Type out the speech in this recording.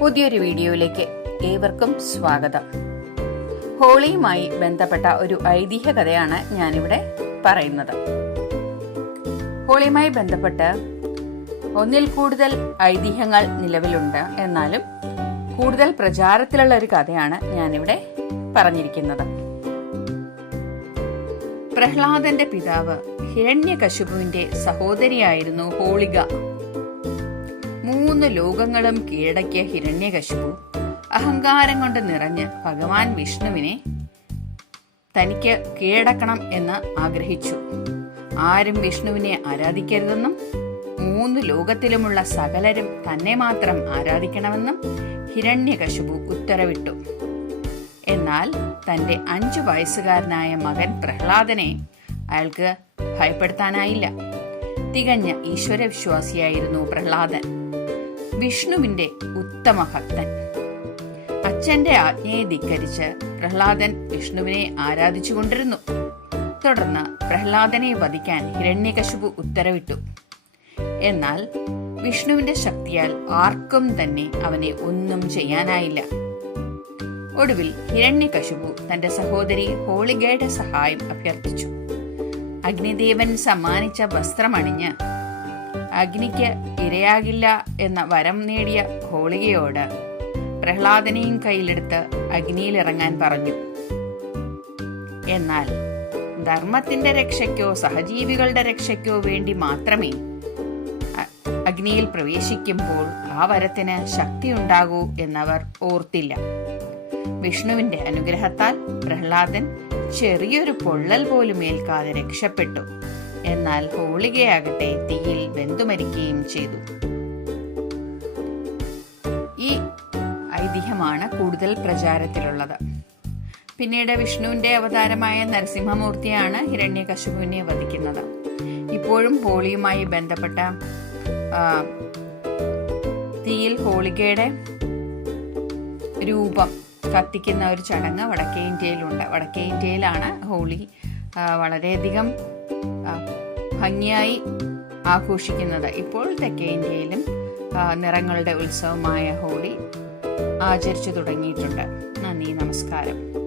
പുതിയൊരു വീഡിയോയിലേക്ക് ഏവർക്കും സ്വാഗതം. ഹോളിയുമായി ബന്ധപ്പെട്ട ഒരു ഐതിഹ്യ കഥയാണ് ഞാനിവിടെ പറയുന്നത്. ഹോളിയുമായി ബന്ധപ്പെട്ട് ഒന്നിൽ കൂടുതൽ ഐതിഹ്യങ്ങൾ നിലവിലുണ്ട് എന്നാലും കൂടുതൽ പ്രചാരത്തിലുള്ള ഒരു കഥയാണ് ഞാനിവിടെ പറഞ്ഞിരിക്കുന്നത്. പ്രഹ്ലാദന്റെ പിതാവ് ഹിരണ്യകശുപുവിന്റെ സഹോദരിയായിരുന്നു ഹോളിക. മൂന്ന് ലോകങ്ങളും കീഴടക്കിയ ഹിരണ്യകശിപു അഹങ്കാരം കൊണ്ട് നിറഞ്ഞ് ഭഗവാൻ വിഷ്ണുവിനെ തനിക്ക് കീഴടക്കണം എന്ന് ആഗ്രഹിച്ചു. ആരും വിഷ്ണുവിനെ ആരാധിക്കരുതെന്നും മൂന്ന് ലോകത്തിലുമുള്ള സകലരും തന്നെ മാത്രം ആരാധിക്കണമെന്നും ഹിരണ്യകശിപു ഉത്തരവിട്ടു. എന്നാൽ തന്റെ അഞ്ചു വയസ്സുകാരനായ മകൻ പ്രഹ്ലാദനെ അയാൾക്ക് ഭയപ്പെടുത്താനായില്ല. തികഞ്ഞ ഈശ്വരവിശ്വാസിയായിരുന്നു പ്രഹ്ലാദൻ. വിഷ്ണുവിന്റെ ഉത്തമ ഭക്തൻ. അച്ഛന്റെ ആജ്ഞയെ ധിക്കരിച്ച് പ്രഹ്ലാദൻ വിഷ്ണുവിനെ ആരാധിച്ചു കൊണ്ടിരുന്നു. തുടർന്ന് പ്രഹ്ലാദനെ വധിക്കാൻ ഹിരണ്യകശുപു ഉത്തരവിട്ടു. എന്നാൽ വിഷ്ണുവിന്റെ ശക്തിയാൽ ആർക്കും തന്നെ അവനെ ഒന്നും ചെയ്യാനായില്ല. ഒടുവിൽ ഹിരണ്യകശുപു തന്റെ സഹോദരി ഹോളിഗയുടെ സഹായം അഭ്യർത്ഥിച്ചു. അഗ്നിദേവൻ സമ്മാനിച്ച വസ്ത്രമണിഞ്ഞ് അഗ്നിക്ക് ഇരയാകില്ല എന്ന വരം നേടിയ ഹോളികയോട് പ്രഹ്ലാദനെയും കയ്യിലെടുത്ത് അഗ്നിയിലിറങ്ങാൻ പറഞ്ഞു. എന്നാൽ ധർമ്മത്തിന്റെ രക്ഷയ്ക്കോ സഹജീവികളുടെ രക്ഷയ്ക്കോ വേണ്ടി മാത്രമേ അഗ്നിയിൽ പ്രവേശിക്കുമ്പോൾ ആ വരത്തിന് ശക്തി ഉണ്ടാകൂ എന്നവർ ഓർത്തില്ല. വിഷ്ണുവിന്റെ അനുഗ്രഹത്താൽ പ്രഹ്ലാദൻ ചെറിയൊരു പൊള്ളൽ പോലും ഏൽക്കാതെ രക്ഷപ്പെട്ടു. എന്നാൽ ഹോളികയാകട്ടെ തീയിൽ വെന്തുമരിക്കുകയും ചെയ്തു. ഈ ഐതിഹ്യമാണ് കൂടുതൽ പ്രചാരത്തിലുള്ളത്. പിന്നീട് വിഷ്ണുവിന്റെ അവതാരമായ നരസിംഹമൂർത്തിയാണ് ഹിരണ്യകശുപുവിനെ വധിക്കുന്നത്. ഇപ്പോഴും ഹോളിയുമായി ബന്ധപ്പെട്ട തീയിൽ ഹോളികയുടെ രൂപം കത്തിക്കുന്ന ഒരു ചടങ്ങ് വടക്കേ ഇന്ത്യയിലുണ്ട്. വടക്കേ ഇന്ത്യയിലാണ് ഹോളി വളരെയധികം ഭംഗിയായി ആഘോഷിക്കുന്നത്. ഇപ്പോൾ തെക്കേ ഇന്ത്യയിലും നിറങ്ങളുടെ ഉത്സവമായ ഹോളി ആചരിച്ചു തുടങ്ങിയിട്ടുണ്ട്. നന്ദി നമസ്കാരം.